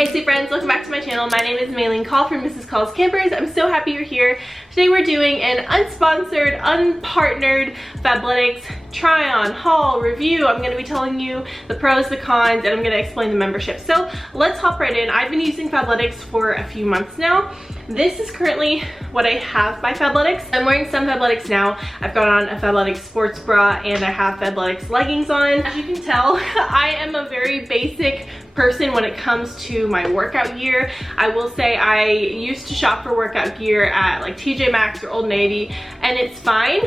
Hey sweet friends, welcome back to my channel. My name is Maylene Call from Mrs. Call's Campers. I'm so happy you're here. Today we're doing an unsponsored, unpartnered Fabletics try on, haul, review. I'm going to be telling you the pros, the cons, and I'm going to explain the membership. So let's hop right in. I've been using Fabletics for a few months now. This is currently what I have by Fabletics. I'm wearing some Fabletics now. I've got on a Fabletics sports bra and I have Fabletics leggings on. As you can tell, I am a very basic person when it comes to my workout gear. I will say I used to shop for workout gear at like TJ Maxx or Old Navy, and it's fine.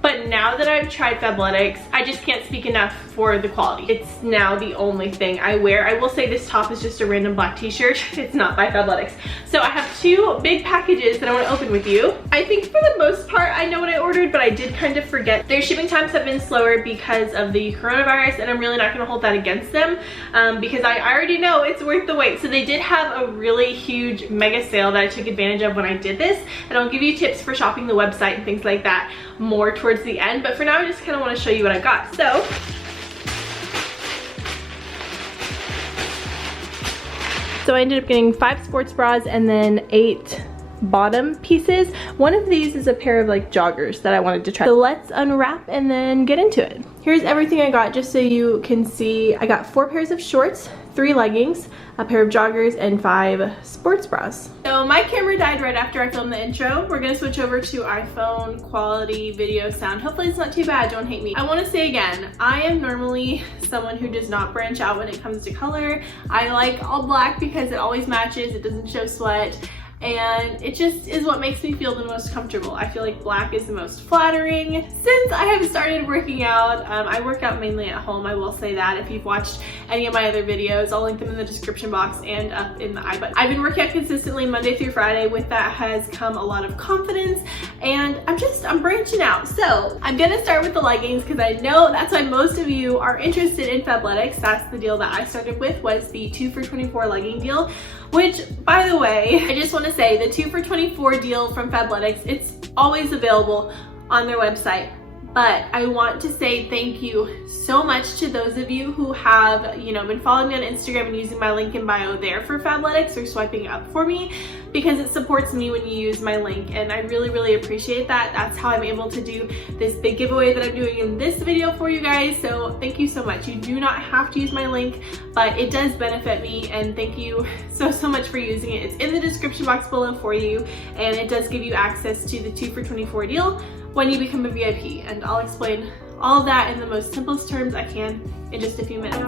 But now that I've tried Fabletics, I just can't speak enough for the quality. It's now the only thing I wear. I will say this top is just a random black t-shirt. It's not by Fabletics. So I have two big packages that I want to open with you. I think for the most part, I know what I ordered, but I did kind of forget. Their shipping times have been slower because of the coronavirus, and I'm really not going to hold that against them because I already know it's worth the wait. So they did have a really huge mega sale that I took advantage of when I did this, and I'll give you tips for shopping the website and things like that more towards the end, but for now I just kind of want to show you what I got. So I ended up getting 5 sports bras and then 8 bottom pieces. One of these is a pair of like joggers that I wanted to try. So let's unwrap and then get into it. Here's everything I got just so you can see. I got 4 pairs of shorts, 3 leggings, a pair of joggers, and 5 sports bras. So my camera died right after I filmed the intro. We're gonna switch over to iPhone quality video sound. Hopefully it's not too bad, don't hate me. I wanna say again, I am normally someone who does not branch out when it comes to color. I like all black because it always matches, it doesn't show sweat, and it just is what makes me feel the most comfortable. I feel like black is the most flattering. Since I have started working out, I work out mainly at home, I will say that. If you've watched any of my other videos, I'll link them in the description box and up in the I button. I've been working out consistently Monday through Friday. With that has come a lot of confidence, and I'm branching out. So I'm gonna start with the leggings because I know that's why most of you are interested in Fabletics. That's the deal that I started with, was the 2 for $24 legging deal. Which, by the way, I just want to say the 2 for $24 deal from Fabletics, it's always available on their website. But I want to say thank you so much to those of you who have, been following me on Instagram and using my link in bio there for Fabletics or swiping up for me, because it supports me when you use my link, and I really, really appreciate that. That's how I'm able to do this big giveaway that I'm doing in this video for you guys. So thank you so much. You do not have to use my link, but it does benefit me, and thank you so much for using it. It's in the description box below for you, and it does give you access to the 2 for $24 deal when you become a VIP, and I'll explain all of that in the most simplest terms I can in just a few minutes.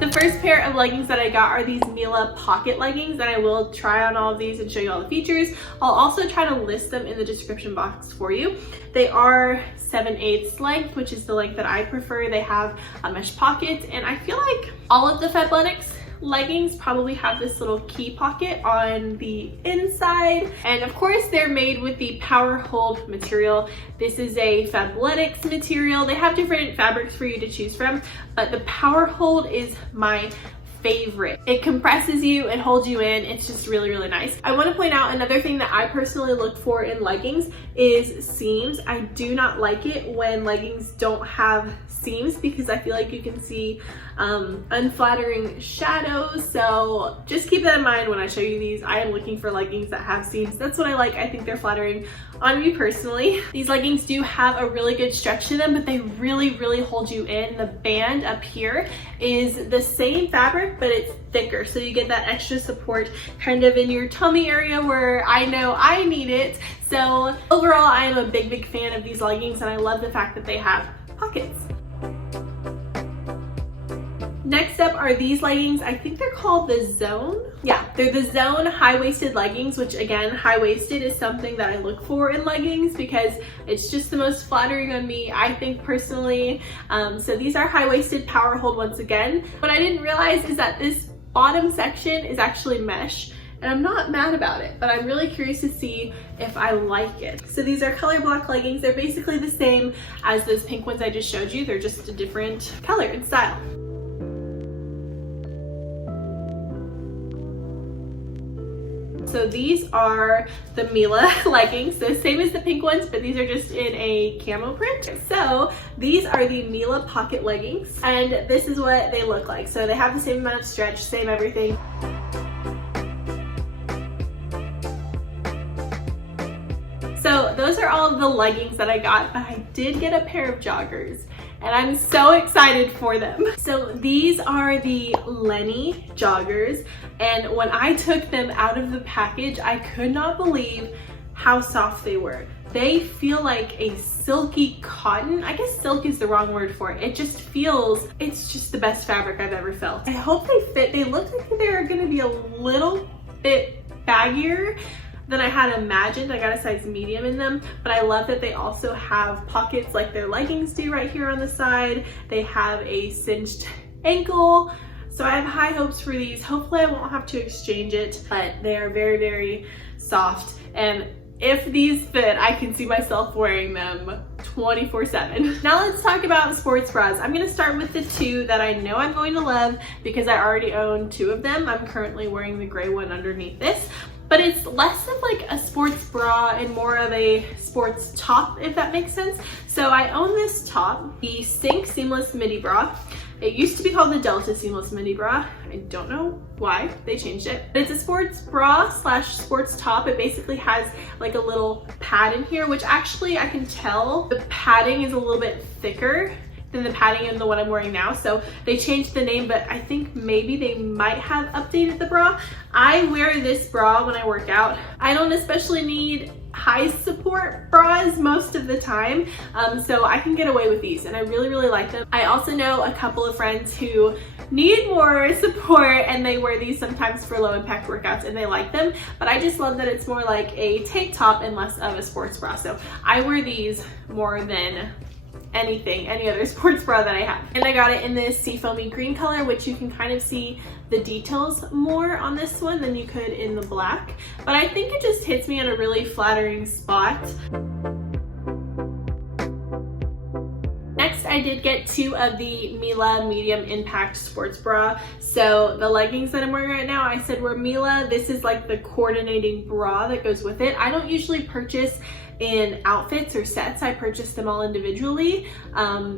The first pair of leggings that I got are these Mila pocket leggings, and I will try on all of these and show you all the features. I'll also try to list them in the description box for you. They are 7/8 length, which is the length that I prefer. They have a mesh pocket, and I feel like all of the Fabletics leggings probably have this little key pocket on the inside, and of course they're made with the Power Hold material. This is a Fabletics material. They have different fabrics for you to choose from, but the Power Hold is my favorite. It compresses you, it holds you in, it's just really, really nice. I want to point out another thing that I personally look for in leggings is seams. I do not like it when leggings don't have seams because I feel like you can see unflattering shadows, so just keep that in mind when I show you these. I am looking for leggings that have seams. That's what I like. I think they're flattering on me personally. These leggings do have a really good stretch to them, but they really, really hold you in. The band up here is the same fabric, but it's thicker, so you get that extra support kind of in your tummy area where I know I need it. So overall, I am a big fan of these leggings, and I love the fact that they have pockets. Next up are these leggings. I think they're called the Zone. Yeah, they're the Zone high-waisted leggings, which again, high-waisted is something that I look for in leggings because it's just the most flattering on me, I think personally. So these are high-waisted Power Hold once again. What I didn't realize is that this bottom section is actually mesh, and I'm not mad about it, but I'm really curious to see if I like it. So these are color block leggings. They're basically the same as those pink ones I just showed you. They're just a different color and style. So these are the Mila leggings, so same as the pink ones, but these are just in a camo print. So these are the Mila pocket leggings, and this is what they look like. So they have the same amount of stretch, same everything. So those are all of the leggings that I got, but I did get a pair of joggers, and I'm so excited for them. So these are the Lenny Joggers, and when I took them out of the package, I could not believe how soft they were. They feel like a silky cotton. I guess silk is the wrong word for it. It just feels, it's just the best fabric I've ever felt. I hope they fit. They look like they're gonna be a little bit baggier than I had imagined. I got a size medium in them, but I love that they also have pockets like their leggings do right here on the side. They have a cinched ankle. So I have high hopes for these. Hopefully I won't have to exchange it, but they are very, very soft. And if these fit, I can see myself wearing them 24/7. Now let's talk about sports bras. I'm gonna start with the two that I know I'm going to love because I already own two of them. I'm currently wearing the gray one underneath this, but it's less of like a sports bra and more of a sports top, if that makes sense. So I own this top, the Sync Seamless Midi Bra. It used to be called the Delta Seamless Midi Bra. I don't know why they changed it. But it's a sports bra slash sports top. It basically has like a little pad in here, which actually I can tell the padding is a little bit thicker than the padding in the one I'm wearing now. So they changed the name, but I think maybe they might have updated the bra. I wear this bra when I work out. I don't especially need high support bras most of the time, so I can get away with these, and I really, really like them. I also know a couple of friends who need more support, and they wear these sometimes for low impact workouts, and they like them, but I just love that it's more like a tank top and less of a sports bra. So I wear these more than any other sports bra that I have. And I got it in this seafoamy green color, which you can kind of see the details more on this one than you could in the black. But I think it just hits me in a really flattering spot. Next, I did get two of the Mila medium impact sports bra. So the leggings that I'm wearing right now, I said were Mila. This is like the coordinating bra that goes with it. I don't usually purchase in outfits or sets. I purchased them all individually.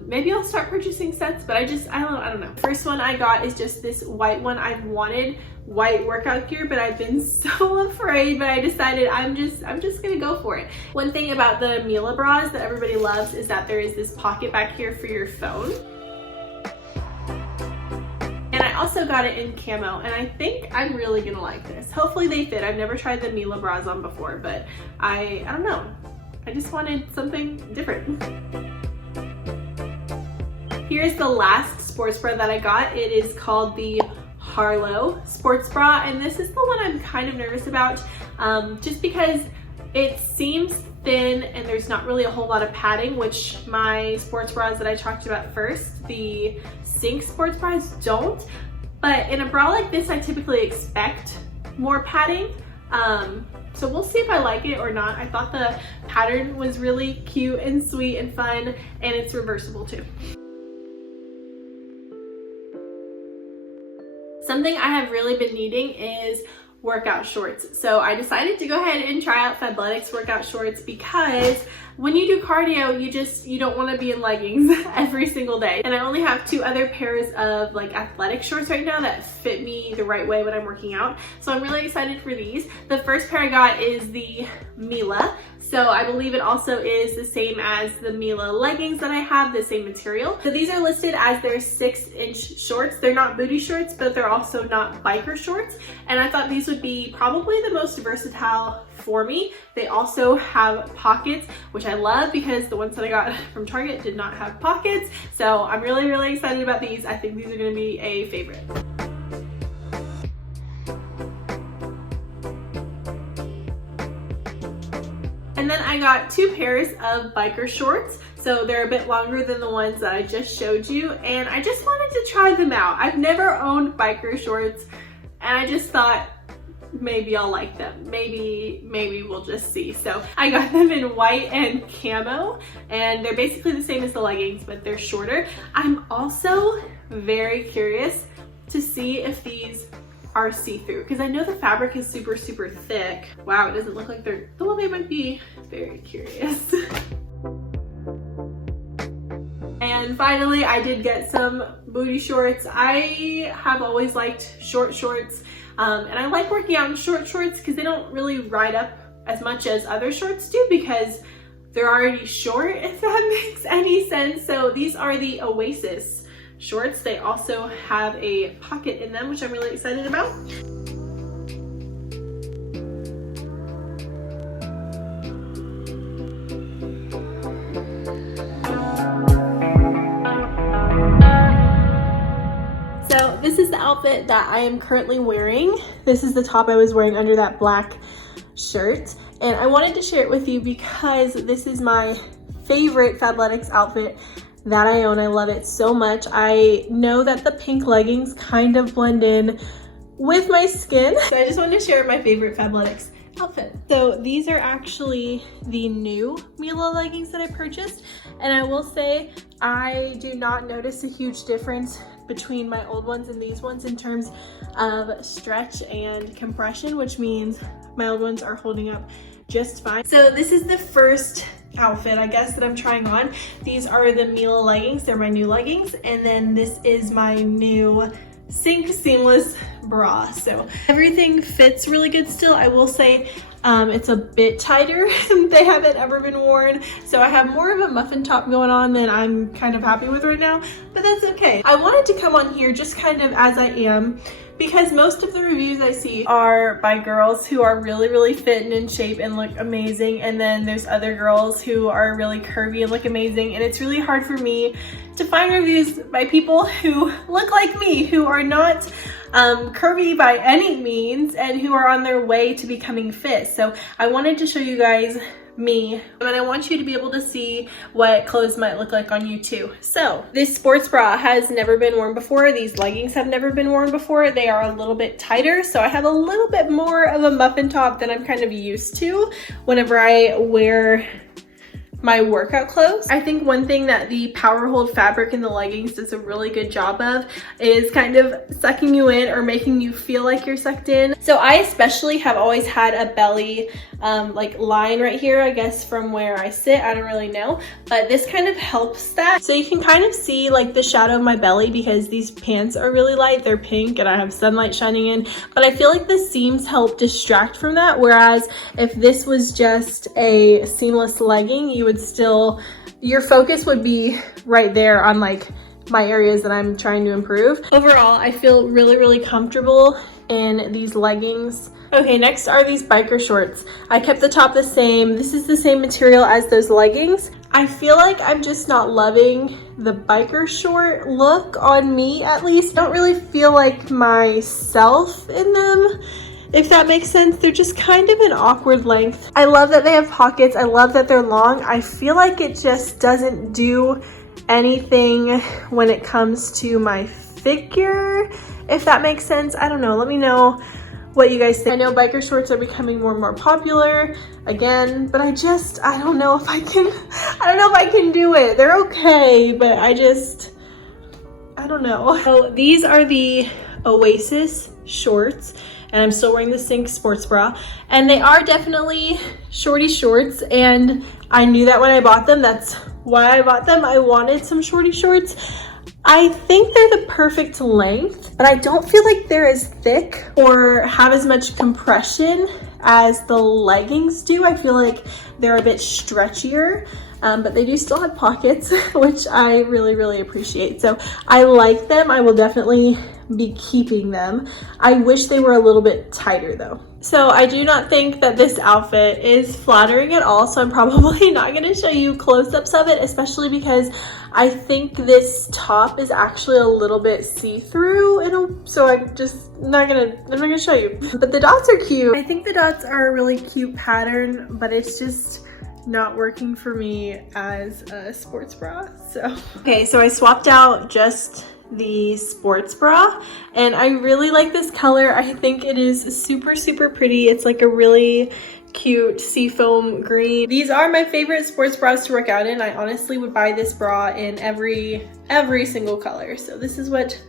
Maybe I'll start purchasing sets, but I don't know. First one I got is just this white one. I've wanted white workout gear, but I've been so afraid, but I decided I'm just gonna go for it. One thing about the Mila bras that everybody loves is that there is this pocket back here for your phone. And I also got it in camo, and I think I'm really gonna like this. Hopefully they fit. I've never tried the Mila bras on before, but I don't know. I just wanted something different. Here's the last sports bra that I got. It is called the Harlow sports bra, and this is the one I'm kind of nervous about, just because it seems thin and there's not really a whole lot of padding, which my sports bras that I talked about first, the Sync sports bras, don't. But in a bra like this, I typically expect more padding. So we'll see if I like it or not. I thought the pattern was really cute and sweet and fun, and it's reversible too. Something I have really been needing is workout shorts. So I decided to go ahead and try out Fabletics workout shorts because when you do cardio, you don't want to be in leggings every single day. And I only have two other pairs of like athletic shorts right now that fit me the right way when I'm working out. So I'm really excited for these. The first pair I got is the Mila. So I believe it also is the same as the Mila leggings that I have, the same material. So these are listed as their 6-inch shorts. They're not booty shorts, but they're also not biker shorts. And I thought these would be probably the most versatile for me. They also have pockets, which I love because the ones that I got from Target did not have pockets. So I'm really, really excited about these. I think these are gonna be a favorite. And then I got two pairs of biker shorts. So they're a bit longer than the ones that I just showed you. And I just wanted to try them out. I've never owned biker shorts, and I just thought maybe I'll like them. Maybe we'll just see. So I got them in white and camo, and they're basically the same as the leggings, but they're shorter. I'm also very curious to see if these are see-through, because I know the fabric is super, super thick. Wow, it doesn't look like they're, well, they might be. Very curious. And finally, I did get some booty shorts. I have always liked short shorts, and I like working out in short shorts because they don't really ride up as much as other shorts do because they're already short, if that makes any sense. So these are the Oasis shorts. They also have a pocket in them, which I'm really excited about. So this is the outfit that I am currently wearing. This is the top I was wearing under that black shirt. And I wanted to share it with you because this is my favorite Fabletics outfit that I own. I love it so much. I know that the pink leggings kind of blend in with my skin. So I just wanted to share my favorite Fabletics outfit. So these are actually the new Mila leggings that I purchased. And I will say I do not notice a huge difference between my old ones and these ones in terms of stretch and compression, which means my old ones are holding up just fine. So this is the first outfit, I guess, that I'm trying on. These are the Mila leggings. They're my new leggings. And then this is my new Sync seamless bra. So everything fits really good still. I will say it's a bit tighter. They haven't ever been worn. So I have more of a muffin top going on than I'm kind of happy with right now, but that's okay. I wanted to come on here just kind of as I am, because most of the reviews I see are by girls who are really, really fit and in shape and look amazing. And then there's other girls who are really curvy and look amazing. And it's really hard for me to find reviews by people who look like me, who are not curvy by any means and who are on their way to becoming fit. So I wanted to show you guys me, and I want you to be able to see what clothes might look like on you too. So this sports bra has never been worn before. These leggings have never been worn before. They are a little bit tighter, so I have a little bit more of a muffin top than I'm kind of used to whenever I wear my workout clothes. I think one thing that the Power Hold fabric in the leggings does a really good job of is kind of sucking you in or making you feel like you're sucked in. So I especially have always had a belly like line right here, I guess from where I sit, I don't really know, but this kind of helps that. So you can kind of see like the shadow of my belly because these pants are really light, they're pink and I have sunlight shining in, but I feel like the seams help distract from that. Whereas if this was just a seamless legging, you would still, your focus would be right there on like my areas that I'm trying to improve. Overall, I feel really, really comfortable in these leggings. Okay, next are these biker shorts. I kept the top the same. This is the same material as those leggings. I feel like I'm just not loving the biker short look on me, at least. I don't really feel like myself in them, if that makes sense. They're just kind of an awkward length. I love that they have pockets. I love that they're long. I feel like it just doesn't do anything when it comes to my figure, if that makes sense. I don't know. Let me know what you guys think. I know biker shorts are becoming more and more popular again, but I don't know if I can do it. They're okay, but I don't know. So these are the Oasis shorts, and I'm still wearing the Sync sports bra, and they are definitely shorty shorts, and I knew that when I bought them. That's why I bought them. I wanted some shorty shorts. I think they're the perfect length, but I don't feel like they're as thick or have as much compression as the leggings do. I feel like they're a bit stretchier, but they do still have pockets, which I really, really appreciate. So I like them. I will definitely be keeping them. I wish they were a little bit tighter though. So I do not think that this outfit is flattering at all, so I'm probably not going to show you close-ups of it, especially because I think this top is actually a little bit see-through, so I'm not gonna show you. But the dots are cute. I think the dots are a really cute pattern, but it's just not working for me as a sports bra. So okay, so I swapped out just the sports bra, and I really like this color. I think it is super, super pretty. It's like a really cute seafoam green. These are my favorite sports bras to work out in. I honestly would buy this bra in every single color. So this is what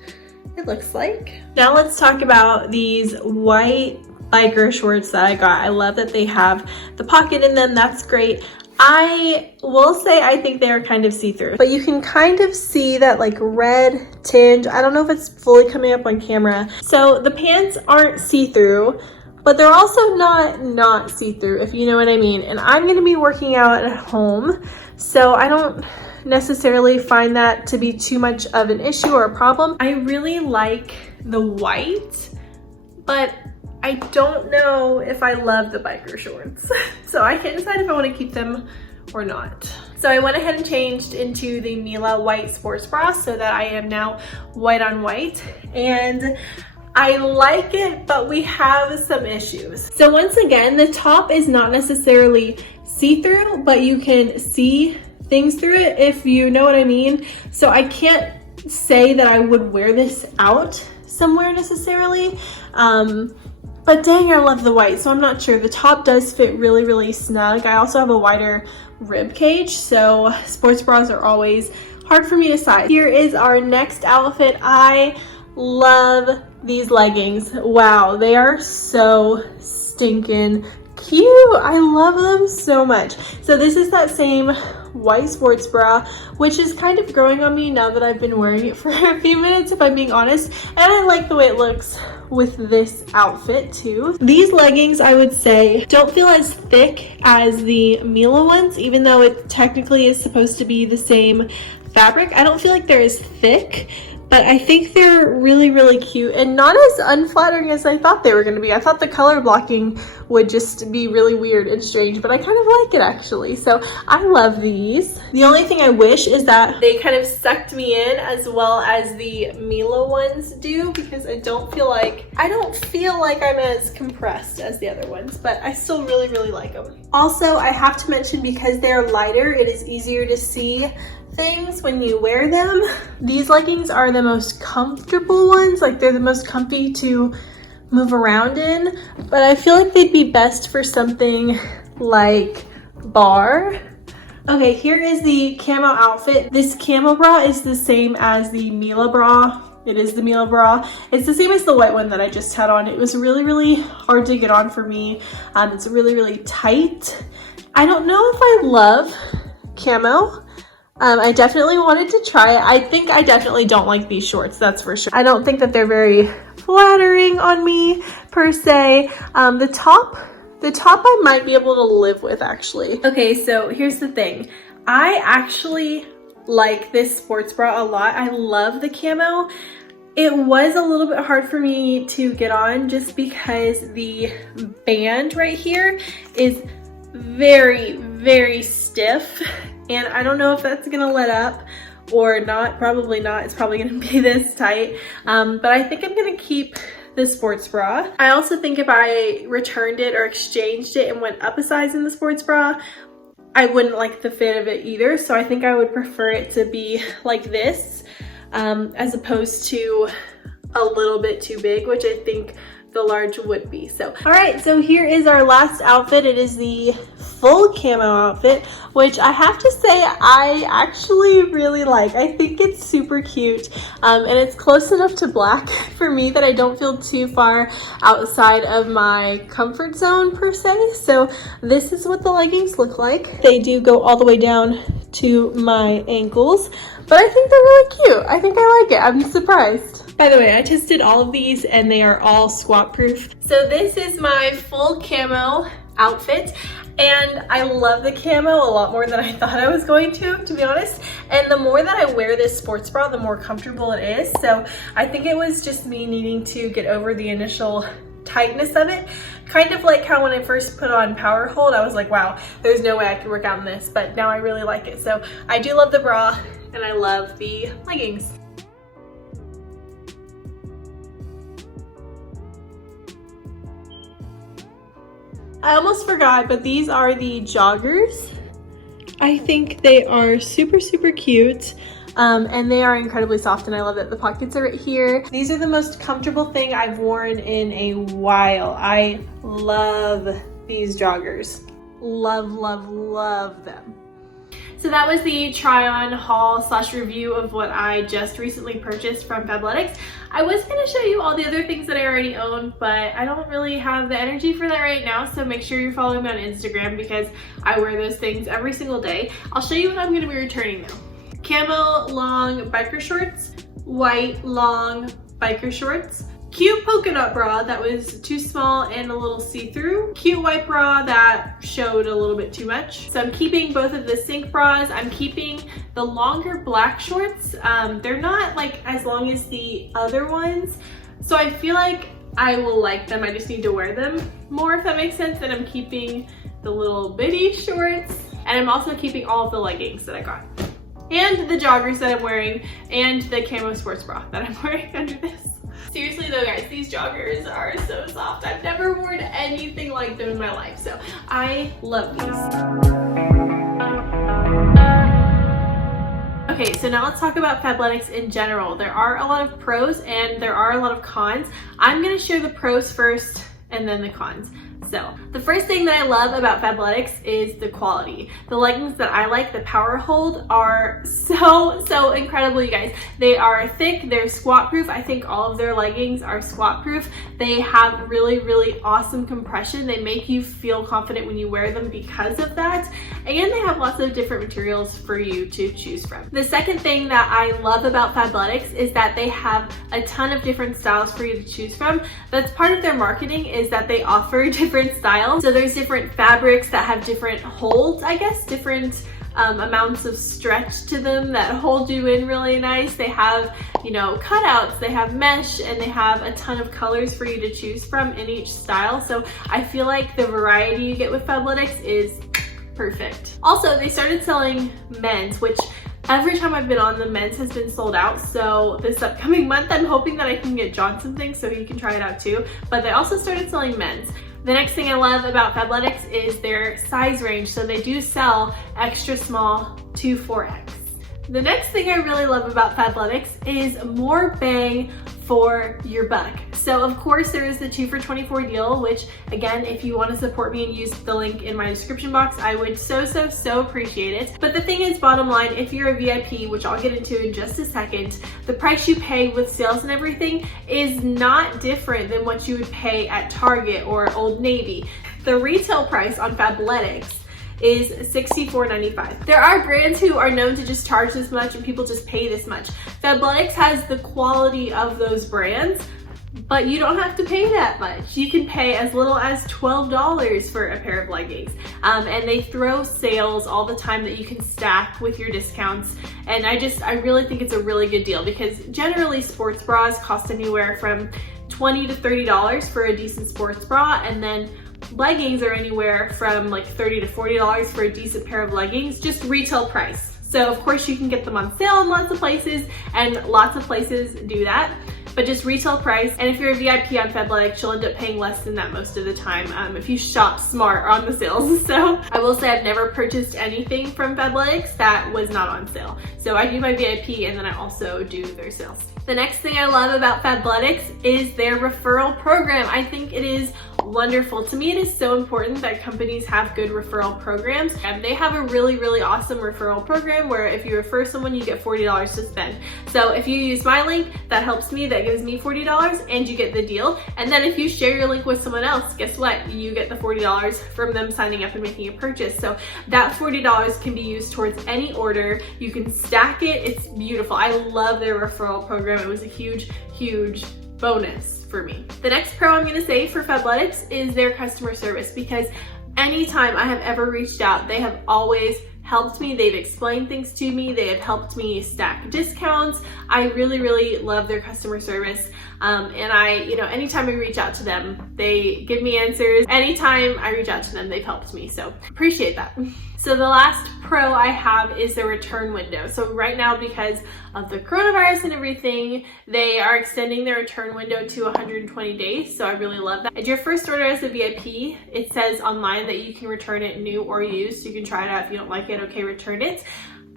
it looks like. Now let's talk about these white biker shorts that I got. I love that they have the pocket in them. That's great. I will say I think they are kind of see-through, but you can kind of see that like red tinge. I don't know if it's fully coming up on camera. So the pants aren't see-through, but they're also not see-through, if you know what I mean. And I'm going to be working out at home, so I don't necessarily find that to be too much of an issue or a problem. I really like the white, but I don't know if I love the biker shorts. So I can't decide if I want to keep them or not. So I went ahead and changed into the Mila white sports bra so that I am now white on white. And I like it, but we have some issues. So once again, the top is not necessarily see-through, but you can see things through it, if you know what I mean. So I can't say that I would wear this out somewhere necessarily. But dang, I love the white, so I'm not sure. The top does fit really, really snug. I also have a wider rib cage, so sports bras are always hard for me to size. Here is our next outfit. I love these leggings. Wow, they are so stinking cute. I love them so much. So this is that same white sports bra, which is kind of growing on me now that I've been wearing it for a few minutes, if I'm being honest. And I like the way it looks with this outfit too. These leggings, I would say, don't feel as thick as the Mila ones, even though it technically is supposed to be the same fabric. I don't feel like they're as thick, but I think they're really, really cute and not as unflattering as I thought they were going to be. I thought the color blocking would just be really weird and strange, but I kind of like it actually. So I love these. The only thing I wish is that they kind of sucked me in as well as the Mila ones do, because I don't feel like I'm as compressed as the other ones, but I still really, really like them. Also, I have to mention, because they're lighter, it is easier to see things when you wear them. These leggings are the most comfortable ones, like they're the most comfy to move around in, but I feel like they'd be best for something like bar. Okay, here is the camo outfit. This camo bra is the same as the Mila bra. It is the Mila bra. It's the same as the white one that I just had on. It was really, really hard to get on for me. It's really, really tight. I don't know if I love camo. I definitely wanted to try it. I think I definitely don't like these shorts, that's for sure. I don't think that they're very flattering on me per se. The top I might be able to live with actually. Okay, so here's the thing. I actually like this sports bra a lot. I love the camo. It was a little bit hard for me to get on just because the band right here is very, very stiff. And I don't know if that's gonna let up or not. Probably not. It's probably gonna be this tight. But I think I'm gonna keep this sports bra. I also think if I returned it or exchanged it and went up a size in the sports bra, I wouldn't like the fit of it either. So I think I would prefer it to be like this, as opposed to a little bit too big, which I think the large would be. So all right, so here is our last outfit. It is the full camo outfit, which I have to say I actually really like. I think it's super cute, and it's close enough to black for me that I don't feel too far outside of my comfort zone per se. So this is what the leggings look like. They do go all the way down to my ankles, but I think they're really cute. I think I like it. I'm surprised. By the way, I tested all of these and they are all squat proof. So this is my full camo outfit, and I love the camo a lot more than I thought I was going to be honest. And the more that I wear this sports bra, the more comfortable it is. So I think it was just me needing to get over the initial tightness of it. Kind of like how when I first put on Power Hold, I was like, wow, there's no way I could work out in this, but now I really like it. So I do love the bra and I love the leggings. I almost forgot, but these are the joggers. I think they are super, super cute. And they are incredibly soft, and I love that the pockets are right here. These are the most comfortable thing I've worn in a while. I love these joggers. Love, love, love them. So that was the try on haul slash review of what I just recently purchased from Fabletics. I was going to show you all the other things that I already own, but I don't really have the energy for that right now, so make sure you're following me on Instagram because I wear those things every single day. I'll show you what I'm going to be returning though. Camo long biker shorts, white long biker shorts, cute polka dot bra that was too small and a little see-through, cute white bra that showed a little bit too much. So I'm keeping both of the sync bras. I'm keeping the longer black shorts. They're not like as long as the other ones, so I feel like I will like them. I just need to wear them more, if that makes sense. And I'm keeping the little bitty shorts, and I'm also keeping all of the leggings that I got, and the joggers that I'm wearing, and the camo sports bra that I'm wearing under this. Seriously though guys, these joggers are so soft. I've never worn anything like them in my life, so I love these. Okay, so now let's talk about Fabletics in general. There are a lot of pros and there are a lot of cons. I'm gonna share the pros first and then the cons. So the first thing that I love about Fabletics is the quality. The leggings that I like, the power hold, are so incredible, you guys. They are thick, they're squat proof. I think all of their leggings are squat proof. They have really awesome compression. They make you feel confident when you wear them because of that. And they have lots of different materials for you to choose from. The second thing that I love about Fabletics is that they have a ton of different styles for you to choose from. That's part of their marketing, is that they offer different styles. So there's different fabrics that have different holds, I guess, different amounts of stretch to them that hold you in really nice. They have, you know, cutouts, they have mesh, and they have a ton of colors for you to choose from in each style. So I feel like the variety you get with Fabletics is perfect. Also, they started selling men's, which every time I've been on, the men's has been sold out. So this upcoming month, I'm hoping that I can get John something so he can try it out too. But they also started selling men's. The next thing I love about Fabletics is their size range. So they do sell extra small to 4X. The next thing I really love about Fabletics is more bang for your buck. So of course there is the 2 for $24 deal, which again, if you want to support me and use the link in my description box, I would so appreciate it. But the thing is, bottom line, if you're a VIP, which I'll get into in just a second, the price you pay with sales and everything is not different than what you would pay at Target or Old Navy. The retail price on Fabletics is $64.95. There are brands who are known to just charge this much and people just pay this much. Fabletics has the quality of those brands, but you don't have to pay that much. You can pay as little as $12 for a pair of leggings. And they throw sales all the time that you can stack with your discounts. And I really think it's a really good deal, because generally sports bras cost anywhere from $20 to $30 for a decent sports bra, and then leggings are anywhere from like $30 to $40 for a decent pair of leggings, just retail price. So of course you can get them on sale in lots of places, and lots of places do that, but just retail price. And if you're a VIP on Fabletics, you'll end up paying less than that most of the time if you shop smart on the sales. So I will say I've never purchased anything from Fabletics that was not on sale. So I do my VIP and then I also do their sales. The next thing I love about Fabletics is their referral program. I think it is wonderful. To me, it is so important that companies have good referral programs, and they have a really awesome referral program where if you refer someone, you get $40 to spend. So if you use my link, that helps me, that gives me $40, and you get the deal. And then if you share your link with someone else, guess what? You get the $40 from them signing up and making a purchase. So that $40 can be used towards any order. You can stack it. It's beautiful. I love their referral program. It was a huge bonus for me. The next pro I'm going to say for Fabletics is their customer service, because anytime I have ever reached out, they have always helped me. They've explained things to me. They have helped me stack discounts. I really love their customer service. And anytime I reach out to them, they give me answers. Anytime I reach out to them, they've helped me. So appreciate that. So the last pro I have is the return window. So right now, because of the coronavirus and everything, they are extending their return window to 120 days. So I really love that. At your first order as a VIP, it says online that you can return it new or used. So you can try it out. If you don't like it, okay, return it.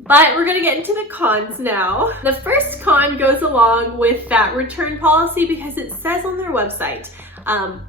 But we're gonna get into the cons now. The first con goes along with that return policy, because it says on their website,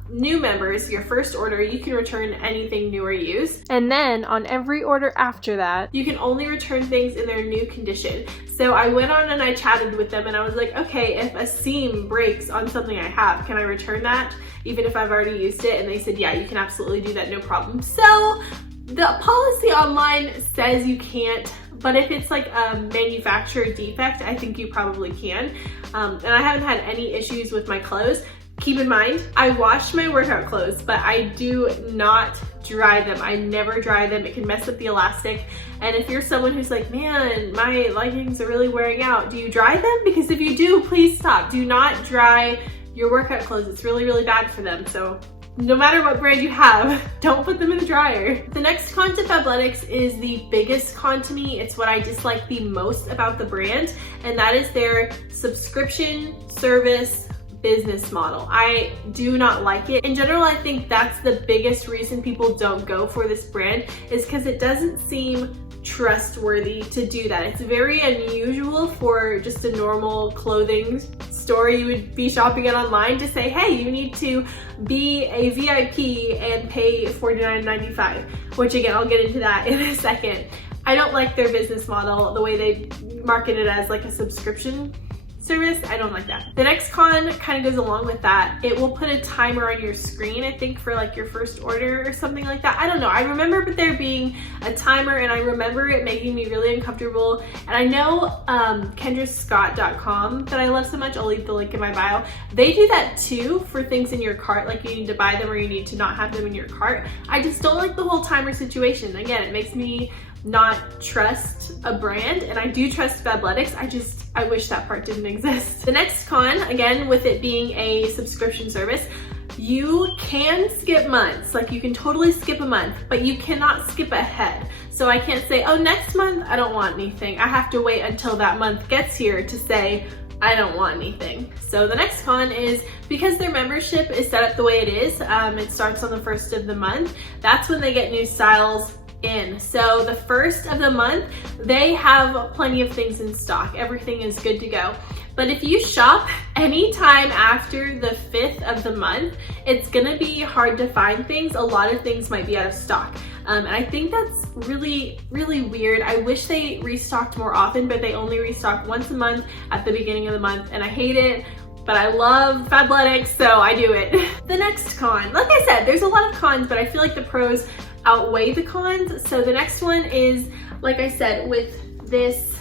new members, your first order, you can return anything new or used. And then on every order after that, you can only return things in their new condition. So I went on and I chatted with them and I was like, okay, if a seam breaks on something I have, can I return that even if I've already used it? And they said, yeah, you can absolutely do that, no problem. So the policy online says you can't, but if it's like a manufacturer defect, I think you probably can. And I haven't had any issues with my clothes. Keep in mind, I wash my workout clothes, but I do not dry them. I never dry them. It can mess up the elastic. And if you're someone who's like, man, my leggings are really wearing out, do you dry them? Because if you do, please stop. Do not dry your workout clothes. It's really, really bad for them. So no matter what brand you have, don't put them in the dryer. The next con to Fabletics is the biggest con to me. It's what I dislike the most about the brand, and that is their subscription service business model. I do not like it. In general, I think that's the biggest reason people don't go for this brand, is because it doesn't seem trustworthy to do that. It's very unusual for just a normal clothing store you would be shopping at online to say, hey, you need to be a VIP and pay $49.95, which again, I'll get into that in a second. I don't like their business model, the way they market it as like a subscription service. I don't like that. The next con kind of goes along with that. It will put a timer on your screen, I think, for like your first order or something like that. I don't know. I remember there being a timer, and I remember it making me really uncomfortable. And I know KendraScott.com that I love so much. I'll leave the link in my bio. They do that too for things in your cart, like you need to buy them or you need to not have them in your cart. I just don't like the whole timer situation. Again, it makes me not trust a brand, and I do trust Fabletics. I wish that part didn't exist. The next con, again, with it being a subscription service, you can skip months. Like, you can totally skip a month, but you cannot skip ahead. So I can't say, oh, next month I don't want anything. I have to wait until that month gets here to say I don't want anything. So the next con is, because their membership is set up the way it is, it starts on the first of the month. That's when they get new styles in. So the first of the month, they have plenty of things in stock. Everything is good to go. But if you shop anytime after the 5th of the month, it's gonna be hard to find things. A lot of things might be out of stock. And I think that's really, really weird. I wish they restocked more often, but they only restock once a month at the beginning of the month, and I hate it. But I love Fabletics, so I do it. The next con, like I said, there's a lot of cons, but I feel like the pros outweigh the cons. So the next one is, like I said, with this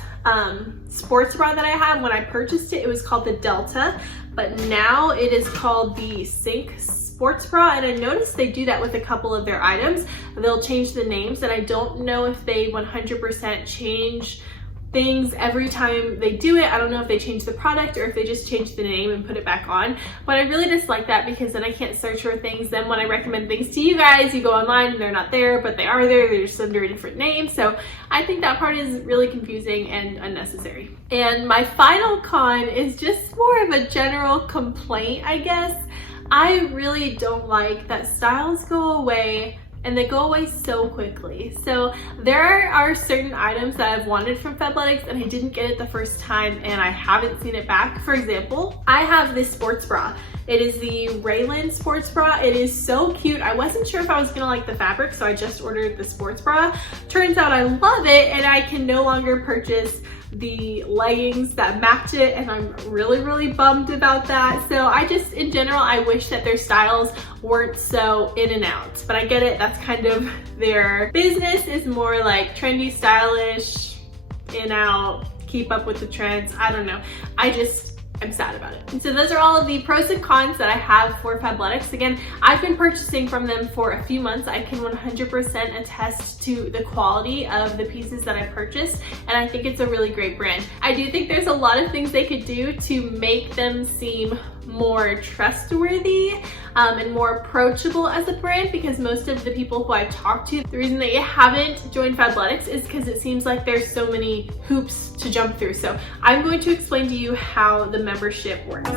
sports bra that I have. When I purchased it, it was called the Delta, but now it is called the Sync sports bra, and I noticed they do that with a couple of their items. They'll change the names, and I don't know if they 100% change things every time they do it. I don't know if they change the product or if they just change the name and put it back on, but I really dislike that, because then I can't search for things. Then when I recommend things to you guys, you go online and they're not there, but they are there. They're just under a different name. So I think that part is really confusing and unnecessary. And my final con is just more of a general complaint, I guess. I really don't like that styles go away, and they go away so quickly. So there are certain items that I've wanted from Fabletics and I didn't get it the first time, and I haven't seen it back. For example, I have this sports bra. It is the Raylan sports bra. It is so cute. I wasn't sure if I was gonna like the fabric, so I just ordered the sports bra. Turns out I love it, and I can no longer purchase the leggings that match it, and I'm really, really bummed about that. So I just, in general, I wish that their styles weren't so in and out, but I get it. That's kind of their business, is more like trendy, stylish, in, out, keep up with the trends. I don't know. I'm sad about it. And so those are all of the pros and cons that I have for Fabletics. Again, I've been purchasing from them for a few months. I can 100% attest to the quality of the pieces that I purchased, and I think it's a really great brand. I do think there's a lot of things they could do to make them seem more trustworthy and more approachable as a brand, because most of the people who I've talked to, the reason they haven't joined Fabletics is because it seems like there's so many hoops to jump through. So I'm going to explain to you how the membership works.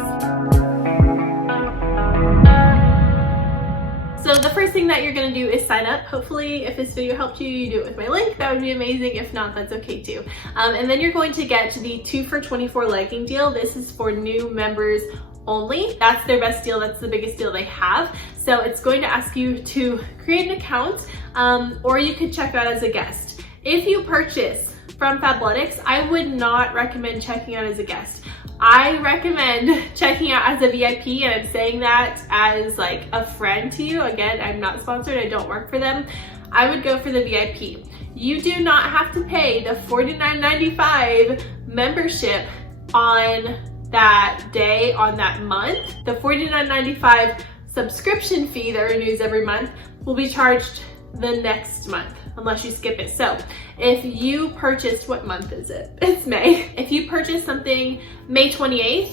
So the first thing that you're gonna do is sign up. Hopefully, if this video helped you, you do it with my link. That would be amazing. If not, that's okay too. And then you're going to get the 2 for $24 legging deal. This is for new members only. That's their best deal. That's the biggest deal they have. So it's going to ask you to create an account, or you could check out as a guest. If you purchase from Fabletics, I would not recommend checking out as a guest. I recommend checking out as a VIP, and I'm saying that as like a friend to you. Again, I'm not sponsored, I don't work for them. I would go for the VIP. You do not have to pay the $49.95 membership on that day, on that month. The $49.95 subscription fee that renews every month will be charged the next month, unless you skip it. So if you purchased, what month is it? It's May. If you purchase something May 28th,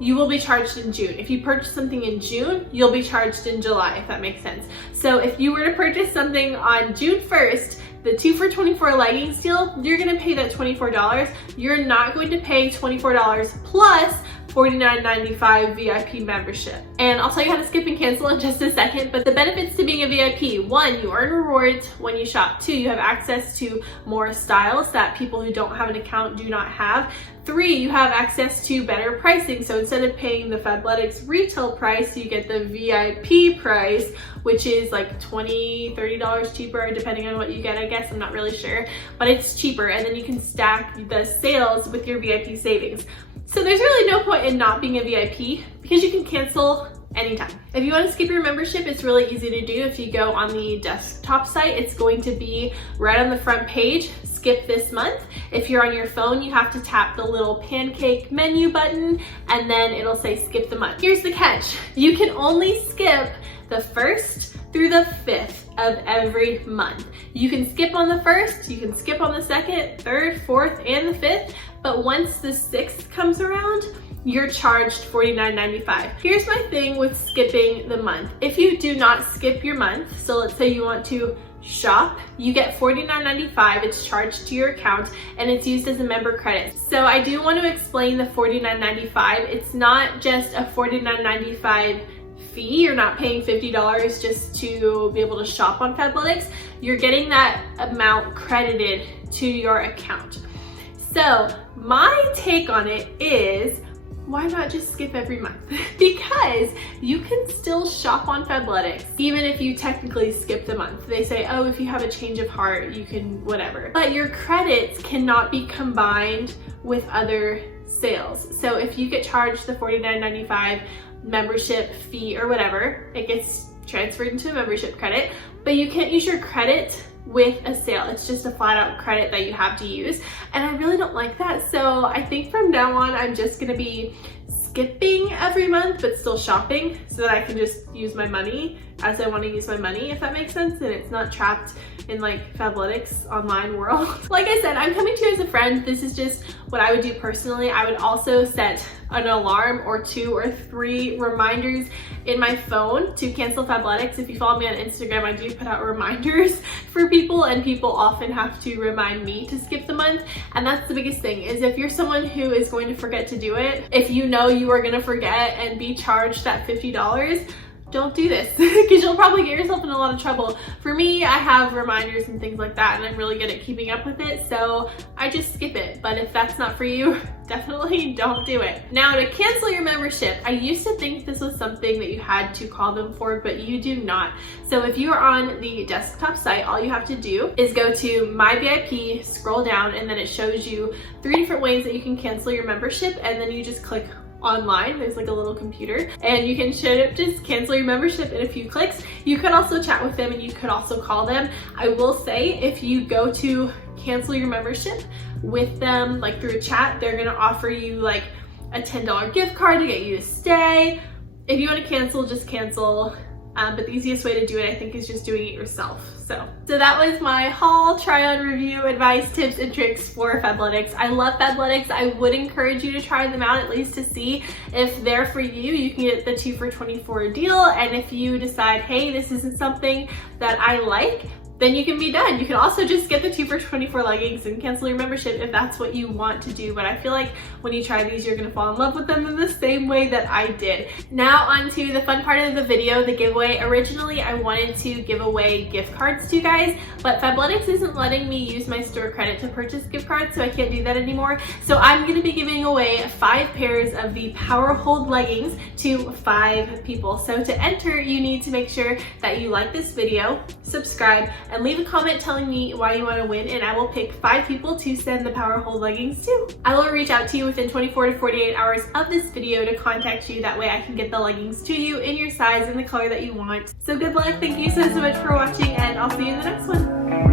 you will be charged in June. If you purchase something in June, you'll be charged in July, if that makes sense. So if you were to purchase something on June 1st, the 2 for $24 leggings deal, you're gonna pay that $24. You're not going to pay $24 plus $49.95 VIP membership. And I'll tell you how to skip and cancel in just a second, but the benefits to being a VIP: 1, you earn rewards when you shop. 2, you have access to more styles that people who don't have an account do not have. 3, you have access to better pricing. So instead of paying the Fabletics retail price, you get the VIP price, which is like $20, $30 cheaper, depending on what you get, I guess. I'm not really sure, but it's cheaper. And then you can stack the sales with your VIP savings. So there's really no point in not being a VIP because you can cancel anytime. If you want to skip your membership, it's really easy to do. If you go on the desktop site, it's going to be right on the front page, skip this month. If you're on your phone, you have to tap the little pancake menu button and then it'll say skip the month. Here's the catch: you can only skip the 1st through the 5th of every month. You can skip on the 1st, you can skip on the 2nd, 3rd, 4th, and the 5th, but once the 6th comes around, you're charged $49.95. Here's my thing with skipping the month. If you do not skip your month, so let's say you want to shop, you get $49.95, it's charged to your account, and it's used as a member credit. So I do want to explain the $49.95. It's not just a $49.95 fee. You're not paying $50 just to be able to shop on Fabletics. You're getting that amount credited to your account. So my take on it is, why not just skip every month? Because you can still shop on Fabletics even if you technically skip the month. They say, oh, if you have a change of heart, you can whatever. But your credits cannot be combined with other sales. So if you get charged the $49.95 membership fee or whatever, it gets transferred into a membership credit, but you can't use your credit with a sale. It's just a flat out credit that you have to use, and I really don't like that. So I think from now on I'm just gonna be skipping every month but still shopping so that I can just use my money as I want to use my money, if that makes sense, and it's not trapped in like Fabletics online world. Like I said, I'm coming to you as a friend. This is just what I would do personally. I would also set an alarm or 2 or 3 reminders in my phone to cancel Fabletics. If you follow me on Instagram, I do put out reminders for people, and people often have to remind me to skip the month. And that's the biggest thing, is if you're someone who is going to forget to do it, if you know you are going to forget and be charged that $50, don't do this because you'll probably get yourself in a lot of trouble. For me, I have reminders and things like that, and I'm really good at keeping up with it, so I just skip it. But if that's not for you, definitely don't do it. Now, to cancel your membership, I used to think this was something that you had to call them for, but you do not. So if you are on the desktop site, all you have to do is go to My VIP, scroll down, and then it shows you 3 different ways that you can cancel your membership, and then you just click online. There's like a little computer, and you can just cancel your membership in a few clicks. You could also chat with them, and you could also call them. I will say, if you go to cancel your membership with them like through a chat, they're gonna offer you like a $10 gift card to get you to stay. If you want to cancel, just cancel. But the easiest way to do it, I think, is just doing it yourself. So that was my haul, try on, review, advice, tips, and tricks for Fabletics. I love Fabletics. I would encourage you to try them out, at least to see if they're for you. You can get the 2 for $24 deal, and if you decide, hey, this isn't something that I like, then you can be done. You can also just get the 2 for $24 leggings and cancel your membership if that's what you want to do. But I feel like when you try these, you're gonna fall in love with them in the same way that I did. Now on to the fun part of the video, the giveaway. Originally, I wanted to give away gift cards to you guys, but Fabletics isn't letting me use my store credit to purchase gift cards, so I can't do that anymore. So I'm gonna be giving away 5 pairs of the Power Hold leggings to 5 people. So to enter, you need to make sure that you like this video, subscribe, and leave a comment telling me why you want to win, and I will pick 5 people to send the Power Hold leggings to. I will reach out to you within 24 to 48 hours of this video to contact you. That way I can get the leggings to you in your size and the color that you want. So good luck, thank you so much for watching, and I'll see you in the next one.